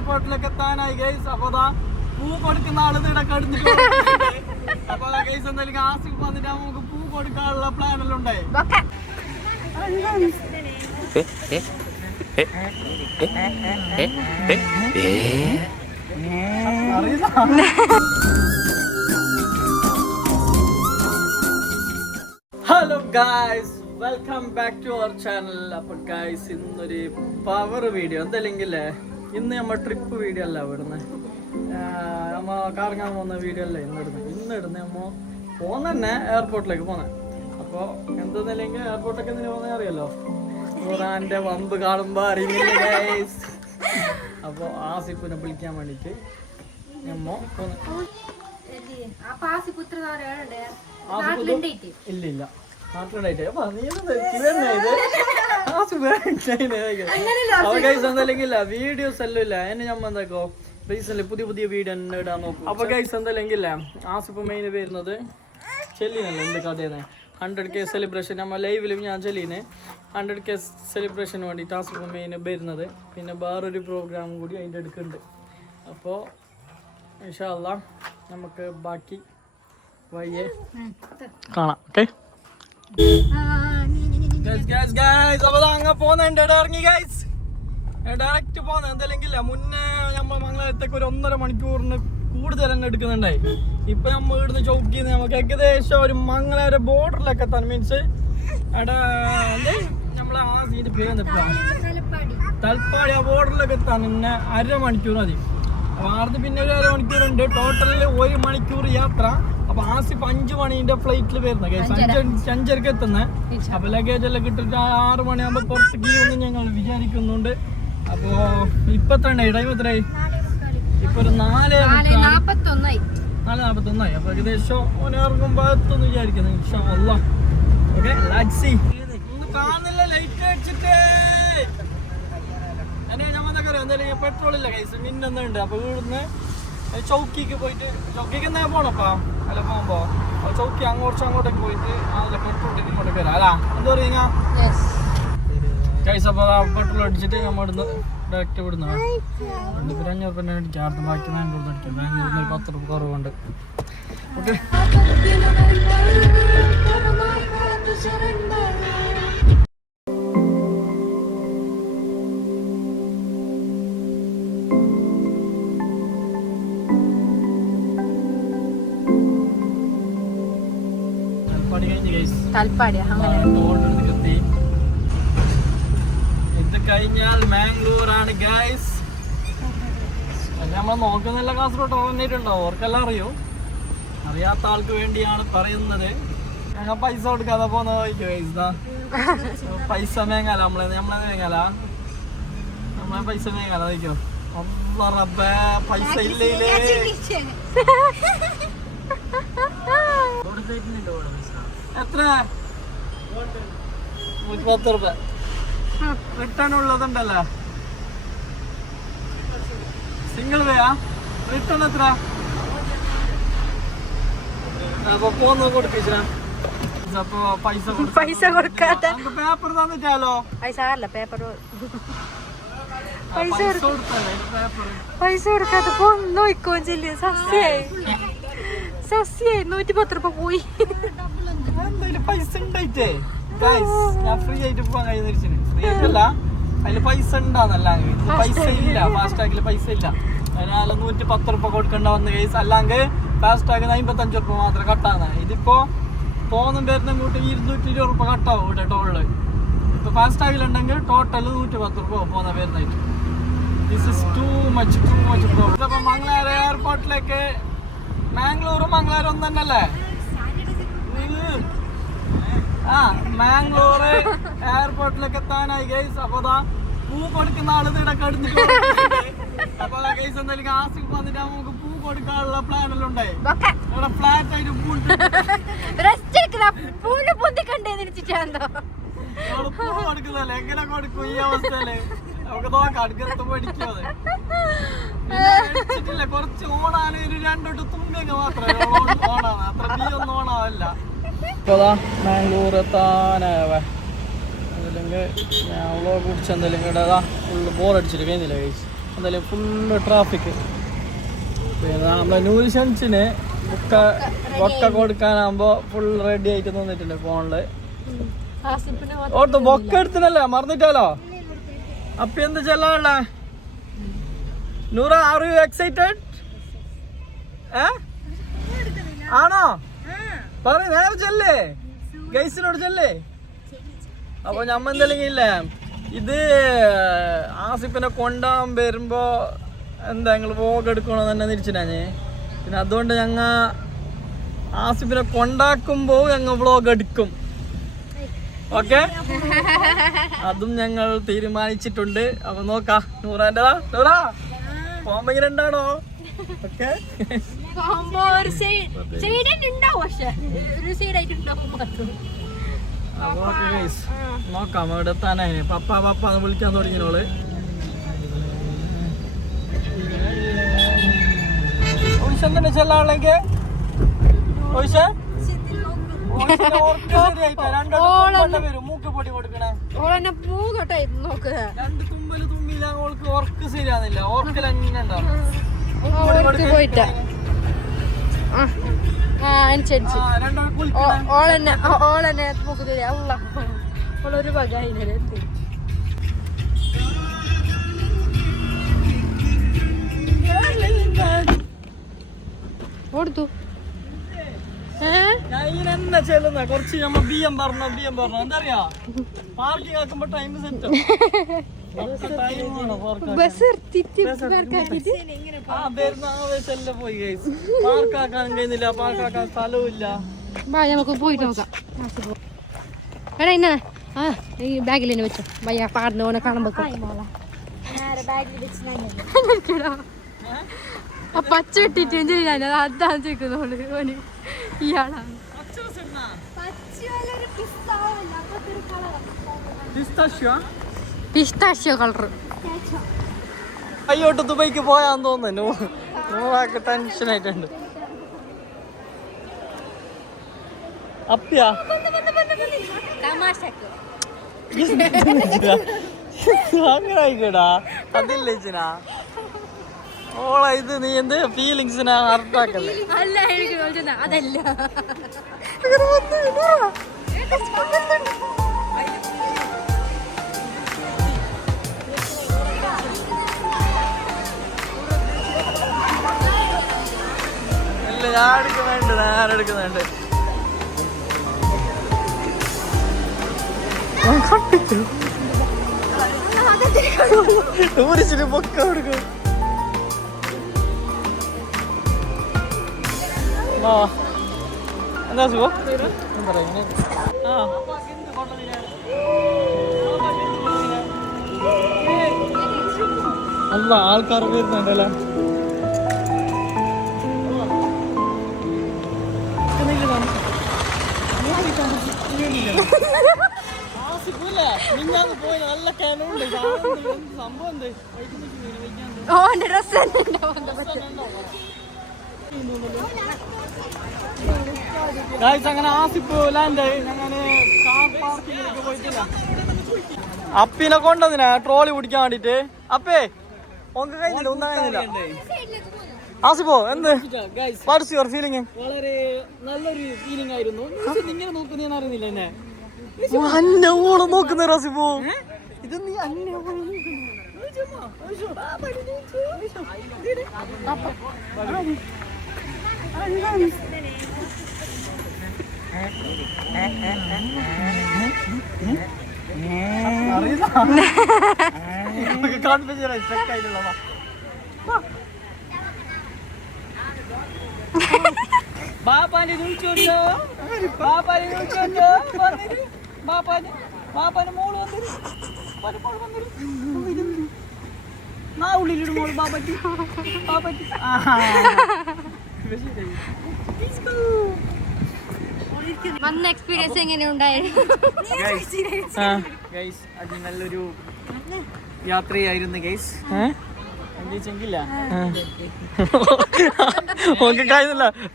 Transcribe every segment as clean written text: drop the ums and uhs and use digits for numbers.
എയർപോർട്ടിലേക്ക് എത്താനായി ഗൈസ്. അപ്പൊ പൂ കൊടുക്കുന്ന ആള് ഇവിടെ കടന്നിട്ട് അപ്പൊ ഗൈസ് എന്തായാലും ആസിഫ് വന്നിട്ട് നമുക്ക് പൂ കൊടുക്കാനുള്ള പ്ലാനെല്ലാം ഉണ്ടായി. Hello guys, welcome back to our channel. അപ്പൊ ഗായ്സ് ഇന്നൊരു പവർ വീഡിയോ എന്തല്ലെങ്കിലേ, ഇന്ന് നമ്മ ട്രിപ്പ് വീഡിയോ അല്ല ഇവിടുന്ന് നമ്മ കറങ്ങാൻ പോകുന്ന വീഡിയോ അല്ല ഇന്നിടുന്ന നമ്മ പോന്നെ എയർപോർട്ടിലേക്ക് പോന്നെ. അപ്പോൾ എന്തെന്നല്ലെങ്കിൽ എയർപോർട്ടൊക്കെ എന്തിനു പോകുന്ന അറിയാലോ, ഖുറാന്റെ വമ്പ് കാണുമ്പോ അറിയുന്നില്ല ഗൈസ്. അപ്പോൾ ആസിഫിനെ വിളിക്കാൻ വേണ്ടിട്ട് നമ്മ ഇല്ല നാട്ടിലുണ്ടായിട്ട് വീഡിയോസ് എല്ലാം ഇല്ല. അതിന് നമ്മ എന്താക്കോ റീസെന്റ് പുതിയ വീഡിയോ തന്നെ ഇടാൻ നോക്കും. അപ്പൊ ഗൈസ് എന്തെല്ലെങ്കിൽ ആസിഫ് മെയിൻ വരുന്നത് ചെല്ലിനല്ലേ എന്ത് കഥയെന്ന് 100K സെലിബ്രേഷൻ നമ്മ ലൈവിലും ഞാൻ ചെല്ലിന് 100K സെലിബ്രേഷന് വേണ്ടിയിട്ട് ആസിഫ് മെയിൻ വരുന്നത്. പിന്നെ വേറൊരു പ്രോഗ്രാം കൂടി അതിൻ്റെ അടുക്കുന്നുണ്ട്. അപ്പോൾ ഇൻഷാ അല്ലാ നമുക്ക് ബാക്കി വയ്യേ കാണാം. ഓക്കെ അങ്ങ് പോന്നുണ്ട് ഇറങ്ങി ഗൈസ്, ഡയറക്റ്റ് പോന്ന എന്തല്ലെങ്കിൽ മുന്നേ നമ്മൾ മംഗളത്തേക്ക് ഒരു 1.5 മണിക്കൂറിന് കൂടുതൽ തന്നെ എടുക്കുന്നുണ്ടായി. ഇപ്പൊ നമ്മൾ ഇവിടുന്ന് ചൗക്കിന്ന് നമുക്ക് ഏകദേശം ഒരു മംഗളാര ബോർഡറിലൊക്കെ എത്താൻ, മീൻസ് എടാ നമ്മളെ ആ സീറ്റ് പേര് തൽപ്പാടി ആ ബോർഡറിലൊക്കെ എത്താൻ പിന്നെ 1/2 മണിക്കൂർ മതി. അപ്പൊ ആർന്ന് പിന്നെ ഒരു 1/2 മണിക്കൂറുണ്ട്. ടോട്ടലിൽ 1 മണിക്കൂർ യാത്ര. അപ്പൊ ആസിഫ് 5 മണിന്റെ ഫ്ലൈറ്റിൽ വരുന്നത്, 5:30 എത്തുന്നത്. അപ്പൊ ലഗേജ് എല്ലാം കിട്ടിട്ട് 6 മണിയാകുമ്പോ പുറത്തേക്ക് ചെയ്യുമെന്ന് ഞങ്ങൾ വിചാരിക്കുന്നുണ്ട്. അപ്പോ ഇപ്പൊ തന്നെ ടൈം എത്രയായി? ഇപ്പൊ ഒരു 4:41. അപ്പൊ ഏകദേശം ഇറങ്ങുമ്പോ എത്തുമെന്ന് വിചാരിക്കുന്നു. ഇൻഷാ അല്ലാഹ്. Okay let's see. ഒന്നും കാണുന്നില്ല ലൈറ്റ് അടിച്ചിട്ട്. എന്തായാലും പെട്രോൾ ഇല്ല കൈസ്, മിന്നുന്നുണ്ട്. അപ്പൊ ഇവിടുന്ന് ചൗക്കിക്ക് പോയിട്ട്, ചൗക്കിക്ക് എന്താ പോണപ്പാ അല്ല പോകുമ്പോ ചൗക്കി അങ്ങോട്ടേക്ക് പോയിട്ട് അതിലെ പെട്രോൾ ഇങ്ങോട്ടേക്ക് വരാം അല്ല എന്താ പറയുക കൈസ്. അപ്പൊ പെട്രോൾ അടിച്ചിട്ട് നമ്മൾ ഇവിടുന്ന് ഡയറക്റ്റ് വിടുന്ന 500 രൂപ അടിക്കാം. അടുത്ത ബാക്കി ബാംഗ്ലൂർ അടിക്കാം. ബാംഗ്ലൂരിൽ 10 രൂപ കുറവുണ്ട്. ഓക്കെ ഇത് കഴിഞ്ഞാൽ മാംഗ്ലൂർ ആണ് ഗൈസ്. നമ്മൾ നോക്കുന്നില്ല. കാസർഗോഡ് വന്നിട്ടുണ്ടോ? ഓർക്കെല്ലാം അറിയോ? അറിയാത്ത ആൾക്ക് വേണ്ടിയാണ് പറയുന്നത്. ഞങ്ങൾ പൈസ കൊടുക്കാതെ പോന്ന ഗൈസ്. പൈസ മേങ്ങാല നമ്മളെ മേങ്ങാല നമ്മളെ പൈസ മേങ്ങാല നോക്കിയോ. പൈസ ഇല്ലേ എത്ര? 110 രൂപ റിട്ടേൺ ഉള്ളതുണ്ടല്ലോ. സിംഗിൾ വേയാ റിട്ടേൺ എത്ര? അപ്പൊ പോന്ന് കൊടുപ്പിച്ച അപ്പൊ പൈസ കൊടുക്കാത്ത പേപ്പർ തന്നിട്ടാലോ. പൈസ കൊടുക്കാതെ പോയിക്കോ ചെല്ലി. സസ്യായി 110 രൂപ പോയി. പൈസ ഉണ്ടായിട്ടേ ഞാൻ ഫ്രീ ആയിട്ട് പോകാൻ കഴിയുന്ന ഫ്രീ ആയിട്ടല്ല, അതില് പൈസ ഉണ്ടാന്നല്ല. പൈസ ഇല്ല, ഫാസ്ടാഗില് പൈസ ഇല്ല. അതിനാല് 110 രൂപ കൊടുക്കേണ്ട വന്ന കേസ്. അല്ലെങ്കിൽ ഫാസ്ടാഗിന് 55 രൂപ മാത്രം കട്ടാണ്. ഇതിപ്പോ പോന്നും വരുന്ന കൂട്ടി 220 രൂപ കട്ടാവും ഇവിടെ ടോളില്. ഇപ്പൊ ഫാസ്ടാഗിലുണ്ടെങ്കിൽ ടോട്ടൽ 110 രൂപ പോകുന്ന വരുന്നതായിട്ട്. This is too much problem. അപ്പൊ മംഗളാര എയർപോർട്ടിലേക്ക് മാംഗ്ലൂരും മംഗളാരും ഒന്നും തന്നെയല്ലേ? മാംഗ്ലൂർ എയർപോർട്ടിലേക്ക് എത്താനായി ഗൈസ്. അപ്പൊ പൂ കൊടുക്കുന്ന ആള് ഇവിടെ കടന്നിട്ട് അപ്പൊ ഗൈസ് എന്തായാലും ആസിഫ് വന്നിട്ട് നമുക്ക് പൂ കൊടുക്കാനുള്ള പ്ലാനെല്ലാം ഉണ്ടായി. ഇവിടെ ഫ്ലാറ്റ് ആയിട്ട് പൂ കൊടുക്കുന്നല്ലേ? എങ്ങനെ കൊടുക്കും ഈ അവസ്ഥയില്? നമുക്ക് നോക്കാം അടുക്കത്ത് പഠിക്കാതെ. കുറച്ച് ഓണാണ്, ഒരു 2 തുമ്പങ്ങ മാത്രമേ ഓണാണ്. അത്ര ബിയൊന്നും ഓണാവല്ല. മാംഗ്ലൂർ എത്താനാവേ. അതല്ലെങ്കിൽ ഞാൻ വ്ളോഗ് കുടിച്ച് എന്തെങ്കിലും ഫുള്ള് ബോറടിച്ചിട്ട് കഴിഞ്ഞില്ല കഴിച്ച്. എന്തായാലും ഫുള്ള് ട്രാഫിക്. പിന്നെ നമ്മളെ ന്യൂഷൻസിന് ബൊക്ക കൊടുക്കാനാകുമ്പോ ഫുൾ റെഡി ആയിട്ട് തോന്നിട്ടുണ്ട് ഫോണില്. ഓർത്ത് ബൊക്ക എടുത്തിനല്ലേ മറന്നിട്ടാലോ. അപ്പൊ എന്ത് ചെല്ലാനുള്ള നൂറ, ആർ യു എക്സൈറ്റഡ്? ആണോ? പറ, നേരെ ചെല്ലേ, ഗൈസിനോട് ചെല്ലേ. അപ്പൊ ഞമ്മ എന്തെങ്കിലും ഇല്ലേ, ഇത് ആസിഫിനെ കൊണ്ടുപോകാൻ വരുമ്പോ എന്താ ഞങ്ങൾ വ്ലോഗ് എടുക്കണോ തന്നെ തിരിച്ചിട്ടാഞ്ഞേ. പിന്നെ അതുകൊണ്ട് ഞങ്ങ ആസിഫിനെ കൊണ്ടാക്കുമ്പോ ഞങ്ങൾ വ്ലോഗ് എടുക്കും. ഓക്കെ, അതും ഞങ്ങൾ തീരുമാനിച്ചിട്ടുണ്ട്. അപ്പൊ നോക്കാം. നൂറാൻ്റെതാ, നൂറാ പോകുമ്പോ ഇങ്ങനെ ഉണ്ടാണോ? ഓക്കെ, നോക്കാം. ഇവിടെ എത്താനായി. പപ്പ എന്ന് വിളിക്കാൻ തുടങ്ങിയോള്. തന്നെ ചെല്ലാണെങ്കിൽ മൂക്ക് പൊടി കൊടുക്കണേ. രണ്ട് തുമ്മല് തുമ്മിയില്ല, ഓൾക്ക് ഉറക്ക് ശരിയാന്നില്ല. ഓർക്കൽ എങ്ങനെ ഉണ്ടാവും. ഒരു പകായില്ലേ കൊടുത്തു. ഞാൻ ചെല്ലുന്ന കുറച്ച് നമ്മ ബിയം പറഞ്ഞു എന്താ അറിയാ, പാർക്കിംഗ് ആക്കുമ്പോ ടൈം സെറ്റ് പോയി. പാർക്കാക്കാൻ കഴിയുന്നില്ല, പാർക്കാക്കാൻ സ്ഥലവും ഇല്ല. നമുക്ക് പോയിട്ട് നോക്കാം. എടാ ഇന്ന ഈ ബാഗിൽ തന്നെ വെച്ചോ. ഭയ്യ പാടുന്ന ഓനെ കാണുമ്പോ പച്ച ഇട്ടിട്ട് ഞാൻ അതാണ് ചോദിക്കുന്നോണ്ട് ഓന് ഇയാളാണ്. Pistachio colour. അയ്യോട്ട് ദുബൈക്ക് പോയാന്ന് തോന്നുന്നു. നൂറാക്ക് ടെൻഷൻ ആയിട്ടുണ്ട്. അപ്പിയാ അങ്ങനെ ആയിക്കോടാ. അതില്ലേച്ചിനാ ഓള ഇത് നീ എന്ത് ഫീലിങ്സിനാ ഹർട്ടാക്കല്ലേ? അതല്ല ഇല്ല, ഞാൻ എടുക്കുന്നുണ്ട്, നേരെ എടുക്കുന്നുണ്ട്. ടൂറിസ്റ്റിന് പൊക്ക കൊടുക്കും. എന്താ സുഖോ അല്ല, ആൾക്കാർ വരുന്നുണ്ടല്ലേ. പോയി നല്ല കാനുണ്ട് സംഭവം. ഓന്റെ ഡ്രസ് അങ്ങനെ ആസിഫ് ലാൻഡ് അങ്ങനെ കാർ പാർക്കിങ്ങിലേക്ക് പോയിട്ടില്ല. അപ്പിനെ കൊണ്ടുവന്നിനാ ട്രോളി പിടിക്കാൻ വേണ്ടിട്ട്. അപ്പേ ഒന്നും കഴിഞ്ഞില്ല, ഒന്നും കഴിഞ്ഞില്ല. ആസിഫോ എന്ത് വാട്ട്സ് യുവർ ഫീലിംഗ്? വളരെ നല്ലൊരു ഫീലിംഗ് ആയിരുന്നു. ഇങ്ങനെ നോക്കുന്നതെന്ന് അറിയുന്നില്ല എന്നെ. അന്നോളം നോക്കുന്ന ആസിഫോ, ഇത് നീ ബാപ്പാനെ വിളിച്ചോണ്ടോ, ബാപ്പാനെ വിളിച്ചോണ്ടോ, ബാപ്പാന് മോള് വന്നിരും നാ ഉള്ളിലൊരു മോള് ബാപ്പറ്റി ബാപ്പറ്റി. വന്ന എക്സ്പീരിയൻസ് എങ്ങനെ ഉണ്ടായിരുന്നു? അത് നല്ലൊരു യാത്രയായിരുന്നു ഗൈസ്.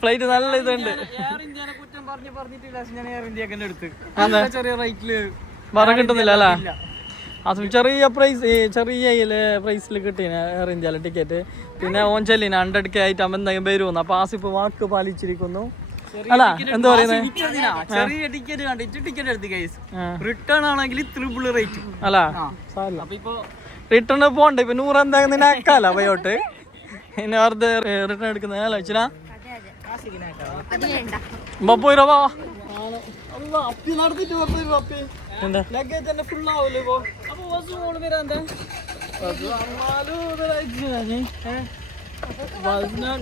ഫ്ലൈറ്റ് നല്ല ഇതുണ്ട്. എയർ ഇന്ത്യനെ കുറ്റം പറഞ്ഞിട്ടില്ല. ഞാൻ എയർ ഇന്ത്യക്ക് എടുത്ത് ചെറിയ റേറ്റില് വറ കിട്ടുന്നില്ല അല്ല. അത് ചെറിയ പ്രൈസ് ചെറിയ പ്രൈസിൽ കിട്ടീന എയർ ഇന്ത്യയിലെ ടിക്കറ്റ്. പിന്നെ ഓൻ ചെല്ലിന് 100K ആയിട്ട് എന്തെങ്കിലും വരുമെന്ന്. അപ്പൊ ആസിഫ് വാക്ക് പാലിച്ചിരിക്കുന്നു. അല്ല എന്താ പറയുന്നത്, ചെറിയ ടിക്കറ്റ് കണ്ടിട്ട് ടിക്കറ്റ് എടുത്ത് ഗൈസ്. റിട്ടേൺ ആണെങ്കിൽ ട്രിപ്പിൾ റേറ്റ് അല്ല അപ്പൊ ഇപ്പൊ റിട്ടേൺ പോണ്ട. ഇപ്പൊ 100 എന്തായാലും ആക്കാല പോയോട്ട്. ഇനി വെറുതെ റിട്ടേൺ എടുക്കുന്ന ആലോചിച്ചാ പോയിരവാ അപ്പി നടത്തിട്ട് ലഗേജ് തന്നെ ഫുൾ ആവൂലേ ഇപ്പൊ. അപ്പൊ വസുമോള് വരാന്താ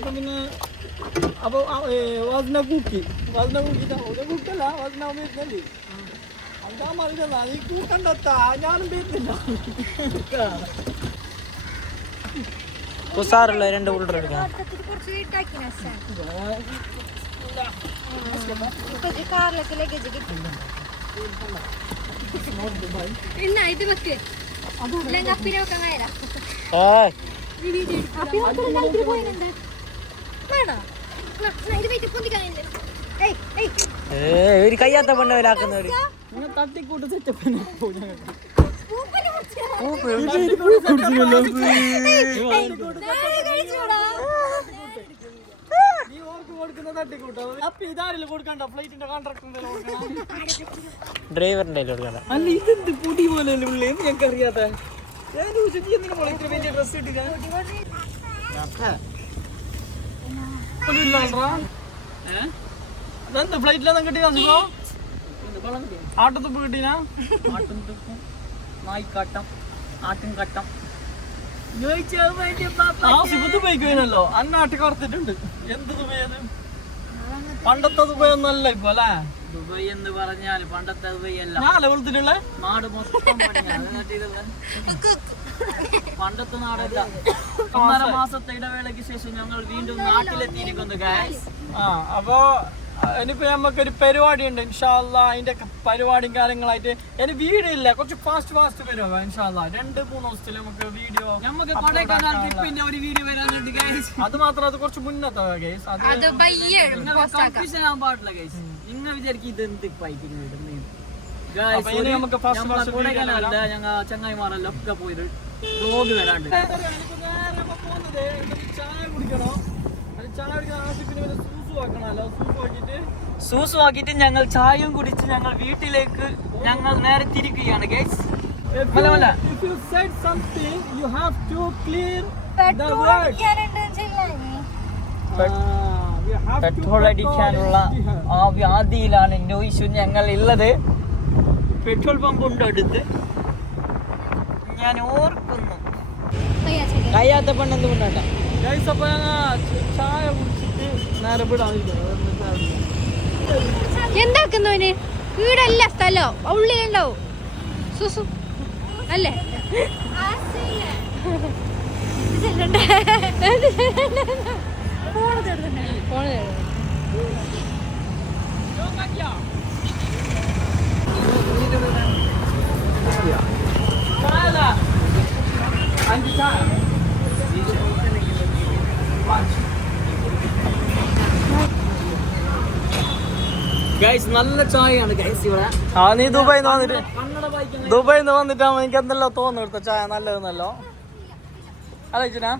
പിന്നെ അപ്പൊ വസ്ന കൂക്കി കൂക്കല്ല വസ്ന വരുന്നല്ലേ അതാ മറികല്ല. നീ കൂക്കണ്ടത്താ, ഞാനും വരുന്നില്ല. സാറുള്ള 2 ഉൾഡർ എടുക്കാം. ഒരു കയ്യാത്ത പെണ്ണവരാക്കുന്നവര് തട്ടിക്കൂട്ട് സെറ്റപ്പ് ഡ്രൈവറിന്റെ അല്ല ഇതെന്ത് പൊടി പോലെ ഉള്ളേ ഞങ്ങൾക്ക് അറിയാത്ത. വലിയ ഡ്രസ് ഇട്ടില്ല ഫ്ലൈറ്റിലൊന്നും കിട്ടിയ ആട്ടത്തുപ്പ് കിട്ടീനാ? നായിക്കാട്ടം ആട്ടിൻകട്ടം ഉപയോഗിക്കുന്നല്ലോ. അന്നാട്ടി കറുത്തിട്ടുണ്ട്. എന്ത് ദുബൈയത്? പണ്ടത്തെ ദുബൈയൊന്നല്ല ഇപ്പൊ അല്ലേ? ദുബൈ എന്ന് പറഞ്ഞാൽ പണ്ടത്തെ ദുബൈ അല്ല. ഞാനല്ലേ വെളുത്തിട്ടുള്ള നാട് മൊത്തം പണ്ടത്തെ നാടല്ല. 1.5 മാസത്തെ ഇടവേളയ്ക്ക് ശേഷം ഞങ്ങൾ വീണ്ടും നാട്ടിലെത്തിയിരിക്കുന്നു ഗൈസ്. അപ്പൊ ഇനിയിപ്പോ നമുക്കൊരു പരിപാടി ഉണ്ട് ഇൻഷാല്ലാ. അതിന്റെ പരിപാടിയും കാര്യങ്ങളായിട്ട് ഇനി വീഡിയോ ഇല്ല, കുറച്ച് ഫാസ്റ്റ് വരുമോ ഇൻഷാല്ലാ. 2-3 ദിവസത്തിൽ നമുക്ക് വീഡിയോ നമുക്ക് കൊടൈക്കനാൽ ട്രിപ്പിന്റെ ഒരു വീഡിയോ വരാനുണ്ട് ഗൈസ്. അത് മാത്രം അത് കുറച്ച് മുന്നത്തെ ഗൈസ്. അത് കൺഫ്യൂഷൻ ആവാൻ പാടില്ല ഗൈസ്. നിങ്ങൾ വിചാരിക്കും ഇത് എന്ത് ഫൈറ്റിംഗ് നമുക്ക് കൊടൈക്കനാലില്ല ഞങ്ങൾ ചങ്ങായിമാരെല്ലാം ഒക്കെ പോയിട്ട് വ്ലോഗ് വരാണ്ട്. ചായ കുടിക്കണോ? ചായ കുടിക്കാൻ ആസിഫിന് സൂസു ആക്കിയിട്ട് ഞങ്ങൾ ചായയും കുടിച്ച് ഞങ്ങൾ വീട്ടിലേക്ക് ഞങ്ങൾ നേരെ തിരിക്കുകയാണ് guys. If you said something, you have to clear the word. Petrol അടിക്കാനുള്ള ആ വ്യാധിയിലാണ് നോയിഷു ഞങ്ങൾ ഉള്ളത്. പെട്രോൾ പമ്പ് ഉണ്ട് അടുത്ത്. ഞാൻ ഓർക്കുന്നു കഴിയാത്ത പെണ്ണെന്ത് കൊണ്ടാട്ടാ ഗൈസ്. അപ്പൊ ചായ കുടിച്ചിട്ട് നേരെ എന്താക്കുന്നവന് വീടല്ല സ്ഥലോ ഉള്ളിലുണ്ടാവും സുസു അല്ലേ? ഗൈസ് നല്ല ചായയാണ് ഗൈസ് ഇവിടെ. നീ ദുബായിന്ന് വന്നിട്ടാ എനിക്ക് എന്തെല്ലോ തോന്നുന്നു ഇവിടുത്തെ ചായ നല്ലതെന്നല്ലോ. അല്ലേച്ചിനാ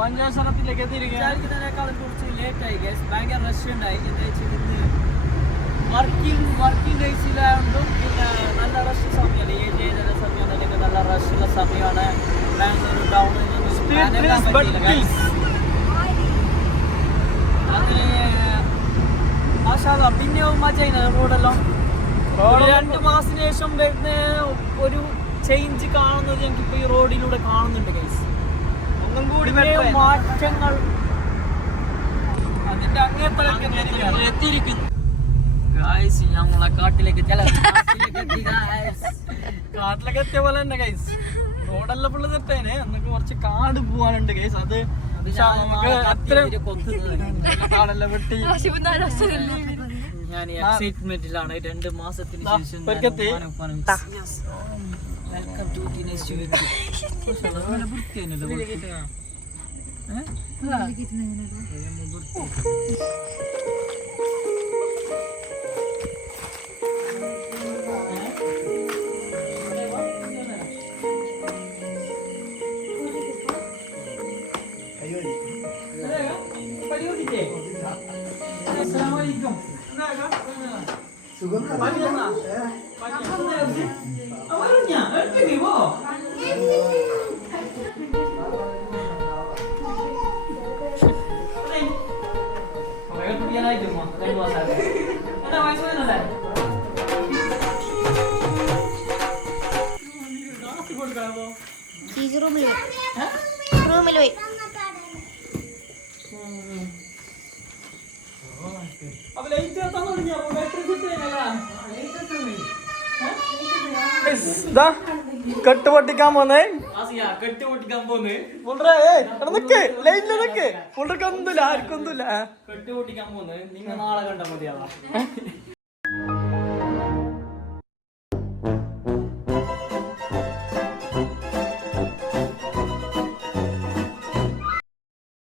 മഞ്ചേശ്വരത്തിലേക്ക് എത്തിയിരിക്കുന്നതിനേക്കാളും കുറച്ച് ലേറ്റ് ആയി ഗൈസ്. ഭയങ്കര റഷ് ഉണ്ടായി. എന്താ വെച്ചാൽ വർക്കിംഗ് ഡേയ്സിലായതുകൊണ്ടും പിന്നെ നല്ല റഷ് സമയമല്ല. 7-7:30 സമയം അല്ലെങ്കിൽ നല്ല റഷുള്ള സമയമാണ്. ബാംഗ്ലൂർ ടൗണിൽ അങ്ങനെ മാഷാഅല്ലാ. പിന്നെ മജായിന റോഡെല്ലാം 2 മാസത്തിന് ശേഷം വരുന്ന ഒരു ചേഞ്ച് കാണുന്നത് ഞങ്ങൾക്ക് ഇപ്പോൾ ഈ റോഡിലൂടെ കാണുന്നുണ്ട് ഗൈസ്. ഒന്നും കൂടി മാറ്റങ്ങൾ അതിന്റെ അങ്ങേത്തലൊക്കെ എത്തിയിരിക്കുന്നു ഗൈസ്. ഞങ്ങളെ കാട്ടിലേക്ക് കാട്ടിലൊക്കെ എത്തിയ പോലെ തന്നെ ഗൈസ്. റോഡെല്ലാം ഫുള്ള് തെറ്റേനെ. എന്നൊക്കെ കുറച്ച് കാട് പോവാനുണ്ട് ഗൈസ്. അത് കാടെല്ലാം വെട്ടി ഞാൻ എക്സൈറ്റ്മെന്റിലാണ്. 2 മാസത്തിന് ശേഷം വെൽക്കം ടു ചീസ് റൂമിൽ പോയി കെട്ട് പൊട്ടിക്കാൻ പോന്നേ കെട്ടി പൊട്ടിക്കാൻ പോന്ന് ലൈനില് പുള്ളർക്കൊന്നുമില്ല ആർക്കൊന്നുമില്ല കെട്ടി പൊട്ടിക്കാൻ പോന്ന് നിങ്ങൾ നാളെ കണ്ടാ മതിയാവാ